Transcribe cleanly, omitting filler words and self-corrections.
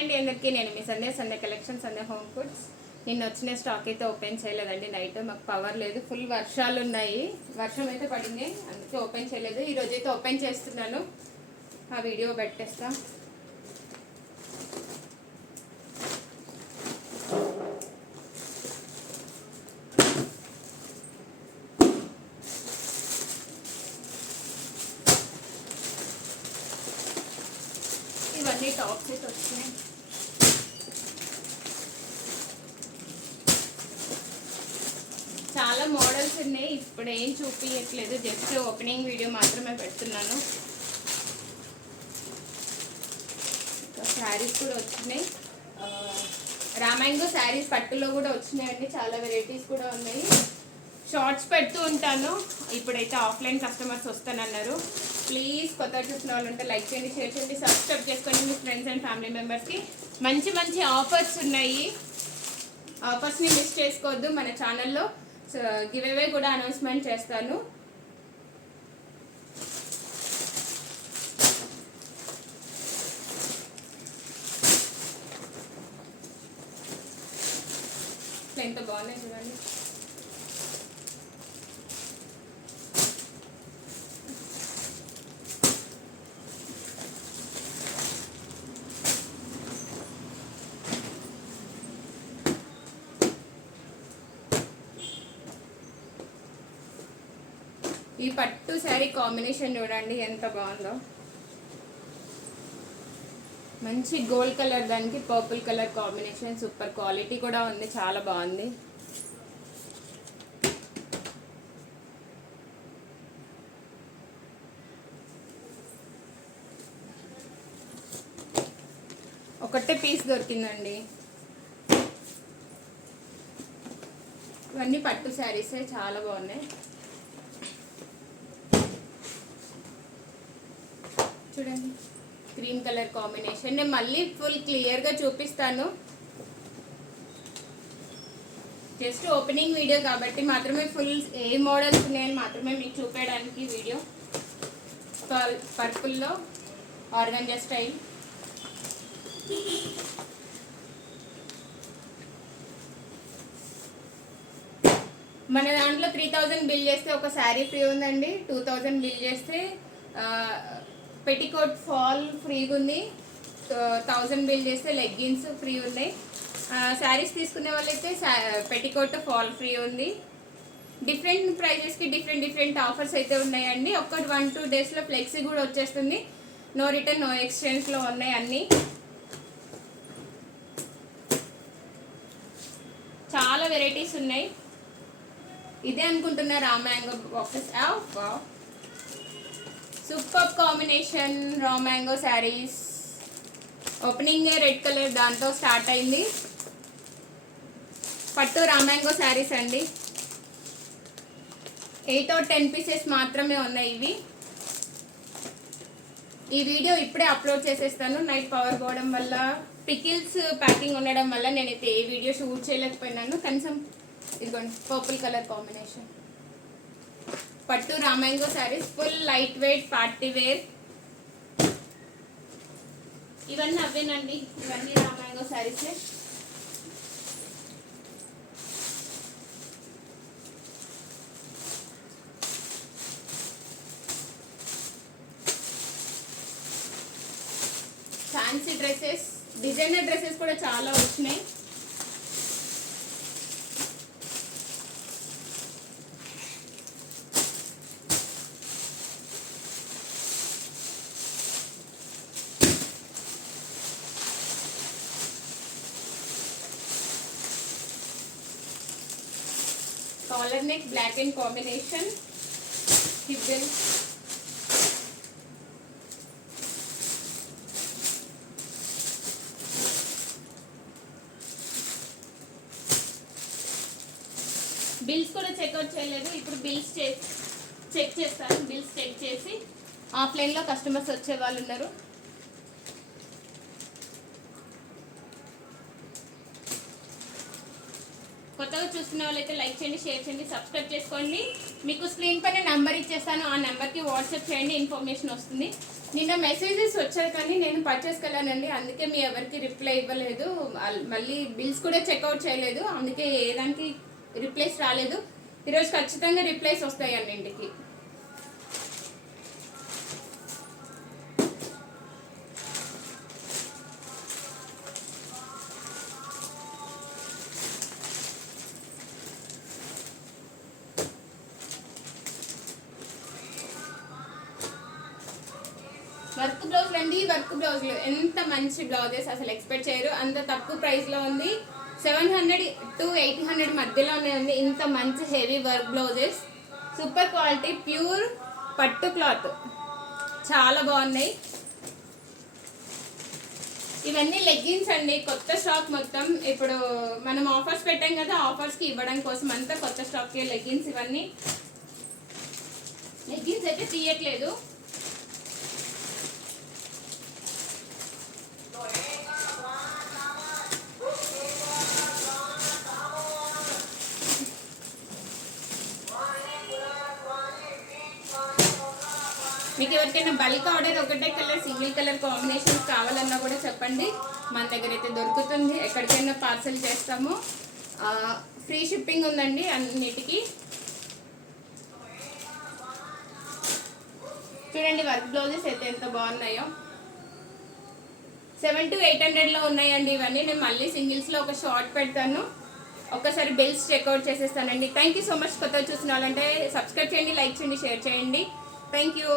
అండి అందరికీ, నేను మీ సంధ్య కలెక్షన్, సంధ్య హోమ్ ఫుడ్స్. నిన్న వచ్చిన స్టాక్ అయితే ఓపెన్ చేయలేదండి. నైట్ మాకు పవర్ లేదు, ఫుల్ వర్షాలు ఉన్నాయి, వర్షం అయితే పడింది, అందుకే ఓపెన్ చేయలేదు. ఈరోజు అయితే ఓపెన్ చేస్తున్నాను, ఆ వీడియో పెట్టేస్తా. ఇవన్నీ టాప్స్ అయితే వచ్చినాయి. చాలా మోడల్స్ ఉన్నాయి, ఇప్పుడు ఏం చూపించట్లేదు, జస్ట్ ఓపెనింగ్ వీడియో మాత్రమే పెడుతున్నాను. శారీస్ కూడా వచ్చినాయి, రామాంగో శారీస్ పట్టులో కూడా వచ్చినాయండి. చాలా వెరైటీస్ కూడా ఉన్నాయి. షార్ట్స్ పెడుతూ ఉంటాను, ఇప్పుడైతే ఆఫ్లైన్ కస్టమర్స్ వస్తానన్నారు. ప్లీజ్ కొత్త చూసిన వాళ్ళు ఉంటే లైక్ చేయండి, షేర్ చేయండి, సబ్స్క్రైబ్ చేసుకోండి. మీ ఫ్రెండ్స్ అండ్ ఫ్యామిలీ మెంబర్స్కి మంచి మంచి ఆఫర్స్ ఉన్నాయి, ఆఫర్స్ని మిస్ చేసుకోవద్దు. మన ఛానల్లో గివ్ అవే కూడా అనౌన్స్మెంట్ చేస్తాను. ఎంత బాగున్నాయి చూడండి. ఈ పట్టు శారీ కాంబినేషన్ చూడండి ఎంత బాగుందో. మంచి గోల్డ్ కలర్ దానికి purple colour combination, super quality కూడా ఉంది, చాలా బాగుంది. ఒకటే పీస్ దొరికిందండి. ఇవన్నీ పట్టు శారీసే, చాలా బాగున్నాయి చూడండి. క్రీమ్ కలర్ కాంబినేషన్, నేను మళ్ళీ ఫుల్ క్లియర్గా చూపిస్తాను. జస్ట్ ఓపెనింగ్ వీడియో కాబట్టి మాత్రమే, ఫుల్ ఏ మోడల్స్ ఉన్నాయని మాత్రమే మీకు చూపించడానికి వీడియో. పర్పుల్లో ఆర్గంజా స్టైల్, మన దాంట్లో 3000 బిల్ చేస్తే ఒక శారీ ఫ్రీ ఉందండి. 2000 బిల్ చేస్తే పెట్టికోట్ ఫాల్ ఫ్రీగా ఉంది. 1000 బిల్ చేస్తే లెగ్గిన్స్ ఫ్రీ ఉన్నాయి. శారీస్ తీసుకునే వాళ్ళైతే పెట్టికోట్ ఫాల్ ఫ్రీ ఉంది. డిఫరెంట్ ప్రైజెస్కి డిఫరెంట్ ఆఫర్స్ అయితే ఉన్నాయండి. ఒక 1-2 డేస్లో ఫ్లెక్సీ కూడా వచ్చేస్తుంది. నో రిటర్న్ నో ఎక్స్చేంజ్లో ఉన్నాయి అన్నీ. చాలా వెరైటీస్ ఉన్నాయి. ఇదే అనుకుంటున్నా Raw Mango boxes. Super combination Raw Mango saris. Opening red colour దాంతో స్టార్ట్ అయింది. పట్టు రా మ్యాంగో శారీస్ అండి. 8 or 10 పీసెస్ మాత్రమే ఉన్నాయి ఇవి. ఈ వీడియో ఇప్పుడే అప్లోడ్ చేసేస్తాను. నైట్ పవర్ పోవడం వల్ల, పికిల్స్ ప్యాకింగ్ ఉండడం వల్ల నేనైతే ఏ వీడియో షూట్ చేయలేకపోయినాను. కనీసం ఇదిగోండి పర్పుల్ కలర్ కాంబినేషన్ పట్టు Raw Mango saris, full light weight party wear. ఇవన్నీ అవేనండి, ఇవన్నీ రా మ్యాంగో శారీసే. ఫ్యాన్సీ డ్రెస్సెస్, డిజైనర్ డ్రెస్సెస్ కూడా చాలా వచ్చినాయి. Collar neck black and combination, hip belt, bills కూడా చెక్అవుట్ చేయలేదు. ఇప్పుడు బిల్స్ చెక్ చేస్తాను. బిల్స్ చెక్ చేసి ఆఫ్లైన్లో కస్టమర్స్ వచ్చే వాళ్ళు ఉన్నారు. కొత్తగా చూస్తున్న వాళ్ళైతే లైక్ చేయండి, షేర్ చేయండి, సబ్స్క్రైబ్ చేసుకోండి. మీకు స్క్రీన్ పైన నెంబర్ ఇచ్చేస్తాను, ఆ నెంబర్కి వాట్సాప్ చేయండి, ఇన్ఫర్మేషన్ వస్తుంది. నిన్న మెసేజెస్ వచ్చాయి కానీ నేను పర్చేస్కి వెళ్ళానండి, అందుకే మీ ఎవరికి రిప్లై ఇవ్వలేదు. మళ్ళీ బిల్స్ కూడా చెక్అవుట్ చేయలేదు, అందుకే ఏ దానికి రిప్లైస్ రాలేదు. ఈరోజు ఖచ్చితంగా రిప్లైస్ వస్తాయి అన్నింటికి. వర్క్ బ్లౌజ్ అండి, వర్క్ బ్లౌజ్లు ఎంత మంచి బ్లౌజెస్, అసలు ఎక్స్పెక్ట్ చేయరు. అంత తక్కువ ప్రైస్లో ఉంది. 700 to 800 మధ్యలో ఉన్నాయండి. ఇంత మంచి heavy work blouses, super quality, pure పట్టు క్లాత్, చాలా బాగున్నాయి. ఇవన్నీ లెగ్గిన్స్ అండి, కొత్త స్టాక్ మొత్తం. ఇప్పుడు మనం ఆఫర్స్ పెట్టాం కదా, ఆఫర్స్కి ఇవ్వడం కోసం అంతా కొత్త స్టాక్కి లెగ్గిన్స్. ఇవన్నీ లెగ్గిన్స్ అయితే తీయట్లేదు. మీకు ఎవరికైనా బల్క్ ఆర్డర్ ఒకటే కలర్, సింగిల్ కలర్ కాంబినేషన్స్ కావాలన్నా కూడా చెప్పండి, మన దగ్గర అయితే దొరుకుతుంది. ఎక్కడికైనా పార్సల్ చేస్తాము, ఫ్రీ షిప్పింగ్ ఉందండి అన్నిటికీ. చూడండి వర్క్ బ్లౌజెస్ అయితే ఎంత బాగున్నాయో. 700 to 800లో ఉన్నాయండి ఇవన్నీ. నేను మళ్ళీ సింగిల్స్లో ఒక షార్ట్ పెడతాను, ఒక్కసారి బిల్స్ చెక్అవుట్ చేసేస్తానండి. Thank you so much. కొత్తగా చూసిన వాళ్ళంటే సబ్స్క్రైబ్ చేయండి, లైక్ చేయండి, షేర్ చేయండి. Thank you.